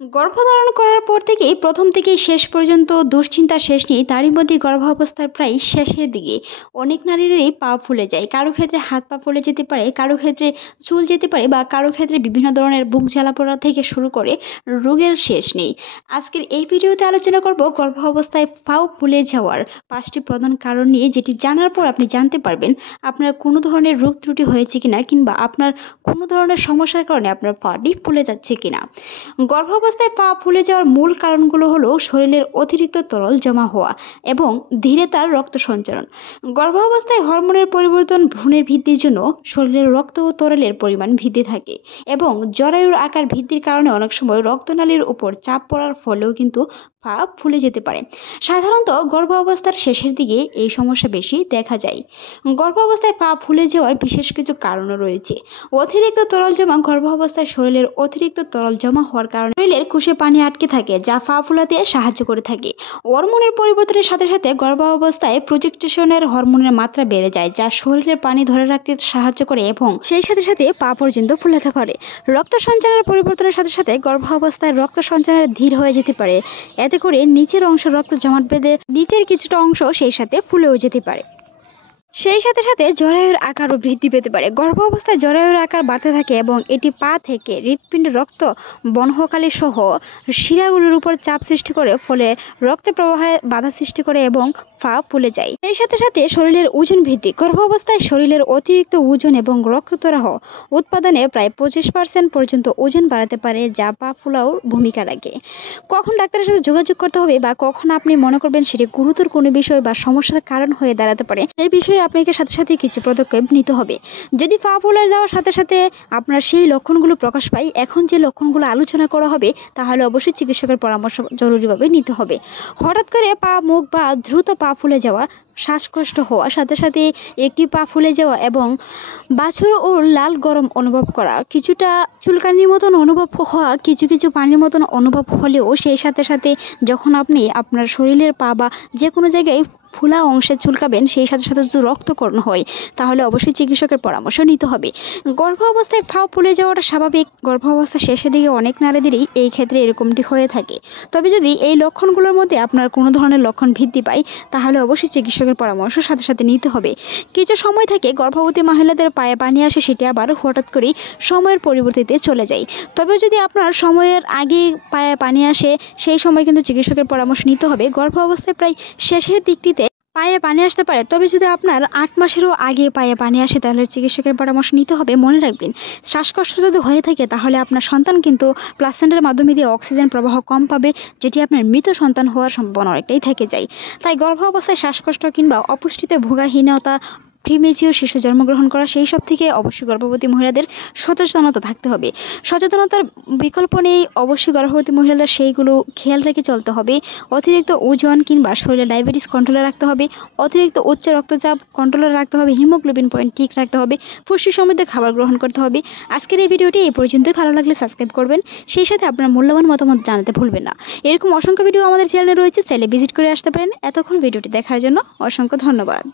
গর্ভধারণ করার পর থেকেই প্রথম থেকেই শেষ পর্যন্ত দুশ্চিন্তা শেষ নেই। তারই মধ্যে গর্ভাবস্থার প্রায় শেষের দিকে অনেক নারীরই পা ফুলে যায়, কারো ক্ষেত্রে হাত পা ফুলে যেতে পারে, কারো ক্ষেত্রে চুল যেতে পারে, বা কারো ক্ষেত্রে বিভিন্ন ধরনের বুক জ্বালা পোড়া থেকে শুরু করে রোগের শেষ নেই। আজকের এই ভিডিওতে আলোচনা করব গর্ভাবস্থায় পা ফুলে যাওয়ার 5টি প্রধান কারণ নিয়ে, যেটি জানার পর আপনি জানতে পারবেন আপনার কোনো ধরনের রোগ ত্রুটি হয়েছে কিনা, কিংবা আপনার কোনো ধরনের সমস্যার কারণে আপনার পাটি ফুলে যাচ্ছে কিনা। গর্ভাবস্থায় পা ফুলে যাওয়ার মূল কারণগুলো হলো শরীরের অতিরিক্ত তরল জমা হওয়া এবং ধীরে তার রক্ত সঞ্চালন। গর্ভাবস্থায় হরমোনের পরিবর্তন, ভ্রূণের বৃদ্ধির জন্য শরীরের রক্ত ও তরলের পরিমাণ বৃদ্ধি থাকে এবং জরায়ুর আকার বৃদ্ধির কারণে অনেক সময় রক্তনালীর উপর চাপ পড়ার ফলেও কিন্তু পা ফুলে যেতে পারে। সাধারণত গর্ভাবস্থার শেষের দিকে এই সমস্যা বেশি দেখা যায়। গর্ভাবস্থায় পা ফুলে যাওয়ার বিশেষ কিছু কারণও রয়েছে। অতিরিক্ত তরল জমা। গর্ভাবস্থায় শরীরের অতিরিক্ত তরল জমা হওয়ার কারণে শরীরের কোষে পানি আটকে থাকে, যা পা ফুলাতে সাহায্য করে থাকে। হরমোনের পরিবর্তনের সাথে সাথে গর্ভাবস্থায় প্রজেস্টেরনের হরমোনের মাত্রা বেড়ে যায়, যা শরীরের পানি ধরে রাখতে সাহায্য করে এবং সেই সাথে সাথে পা পর্যন্ত ফুলাতে পারে। রক্ত সঞ্চালনের পরিবর্তনের সাথে সাথে গর্ভাবস্থায় রক্ত সঞ্চালন ধীর হয়ে যেতে পারে। এতে করে নিচের অংশ রক্ত জমাট বেঁধে নিচের কিছুটা অংশ সেই সাথে ফুলেও যেতে পারে। সেই সাথে সাথে জরায়ুর আকারও বৃদ্ধি পেতে পারে। গর্ভাবস্থায় জরায়ুর আকার বাড়তে থাকে এবং এটি পা থেকে হৃৎপিণ্ড, রক্ত বহনকারী সহ শিরাগুলোর উপর চাপ সৃষ্টি করে, ফলে রক্ত প্রবাহে বাধা সৃষ্টি করে এবং পা ফুলে যায়। সেই সাথে সাথে শরীরের ওজন বৃদ্ধি। গর্ভাবস্থায় শরীরের অতিরিক্ত ওজন এবং রক্তপ্রবাহ উৎপাদনে প্রায় 25% পর্যন্ত ওজন বাড়াতে পারে, যা পা ফুলাও ভূমিকা রাখে। কখন ডাক্তারের সাথে যোগাযোগ করতে হবে বা কখন আপনি মনে করবেন সেটি গুরুতর কোনো বিষয় বা সমস্যার কারণ হয়ে দাঁড়াতে পারে, এই বিষয়ে আপনাকে সাথে সাথে কিছু পদক্ষেপ নিতে হবে। যদি পা ফুলে যাওয়ার সাথে সাথে আপনার সেই লক্ষণগুলো প্রকাশ পায়, এখন যে লক্ষণগুলো আলোচনা করা হবে তাহলে অবশ্যই চিকিৎসকের পরামর্শ জরুরিভাবে নিতে হবে। হঠাৎ করে পা, মুখ বা দ্রুত পা ফুলে যাওয়া, শ্বাসকষ্ট হওয়া, সাথে সাথে একটি পা ফুলে যাওয়া এবং বাছুর ও লাল গরম অনুভব করা, কিছুটা চুলকানির মতন অনুভব হওয়া, কিছু কিছু পানির মতন অনুভব হলেও সেই সাথে সাথে যখন আপনি আপনার শরীরের পা বা যে কোনো জায়গায় ফুলা অংশে চুলকাবেন, সেই সাথে সাথে যদি রক্তকরণ হয় তাহলে অবশ্যই চিকিৎসকের পরামর্শ নিতে হবে। গর্ভাবস্থায় পা ফুলে যাওয়াটা স্বাভাবিক। গর্ভাবস্থার শেষের দিকে অনেক নারীদেরই এই ক্ষেত্রে এরকমটি হয়ে থাকে। তবে যদি এই লক্ষণগুলোর মধ্যে আপনার কোনো ধরনের লক্ষণ বৃদ্ধি পায় তাহলে অবশ্যই চিকিৎসকের পরামর্শ সাথে সাথে নিতে হবে। কিছু সময় থেকে গর্ভবতী মহিলাদের পায়ে পানি আসে, সেটি আবার হঠাৎ করেই সময়ের পরিবর্তিতে চলে যায়। তবে যদি আপনার সময়ের আগে পায়ে পানি আসে, সেই সময় কিন্তু চিকিৎসকের পরামর্শ নিতে হবে। গর্ভাবস্থায় প্রায় শেষের দিকটিতে পায়ে পানি আসতে পারে, তবে যদি আপনার 8 মাসেরও আগে পায়ে পানি আসে তাহলে চিকিৎসকের পরামর্শ নিতে হবে। মনে রাখবেন, শ্বাসকষ্ট যদি হয়ে থাকে তাহলে আপনার সন্তান কিন্তু প্লাসেন্টার মাধ্যমে দিয়ে অক্সিজেন প্রবাহ কম পাবে, যেটি আপনার মৃত সন্তান হওয়ার সম্ভাবনা অনেকটাই থেকে যায়। তাই গর্ভাবস্থায় শ্বাসকষ্ট কিংবা অপুষ্টিতে ভোগাহীনতা, প্রিমেচিওর শিশু জন্মগ্রহণ করা, সেই সব থেকে অবশ্যই গর্ভবতী মহিলাদের সচেতনতা থাকতে হবে। সচেতনতার বিকল্প নেই। অবশ্যই গর্ভবতী মহিলাদের সেইগুলো খেয়াল রেখে চলতে হবে। অতিরিক্ত ওজন কিংবা শরীরে ডায়াবেটিস কন্ট্রোলে রাখতে হবে, অতিরিক্ত উচ্চ রক্তচাপ কন্ট্রোলে রাখতে হবে, হিমোগ্লোবিন পয়েন্ট ঠিক রাখতে হবে, পুষ্টি সমৃদ্ধ খাবার গ্রহণ করতে হবে। আজকের এই ভিডিওটি এই পর্যন্তই। ভালো লাগলে সাবস্ক্রাইব করবেন, সেই সাথে আপনার মূল্যবান মতামত জানাতে ভুলবেন না। এরকম অসংখ্য ভিডিও আমাদের চ্যানেলে রয়েছে, চাইলে ভিজিট করে আসতে পারেন। এতক্ষণ ভিডিওটি দেখার জন্য অসংখ্য ধন্যবাদ।